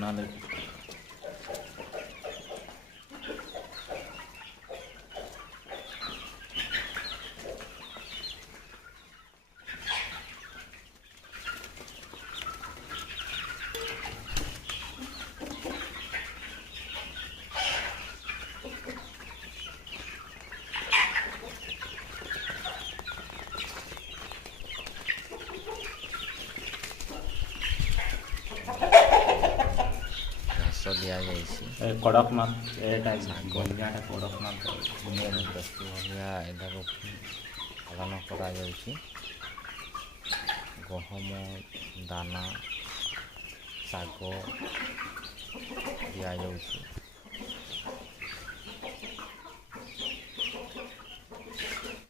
ନହେଲେ ଘାସ ଦିଆଯାଇଛି। କଡ଼କନାଥ ଏଟା ଗଞ୍ଜାଟା କଡ଼କନାଥ ଦସ୍ତୁ ଭଳିଆ ଏଟାକୁ ପାଳନ କରାଯାଉଛି। ଗହମ ଦାନା ଶାଗ ଦିଆଯାଉଛି।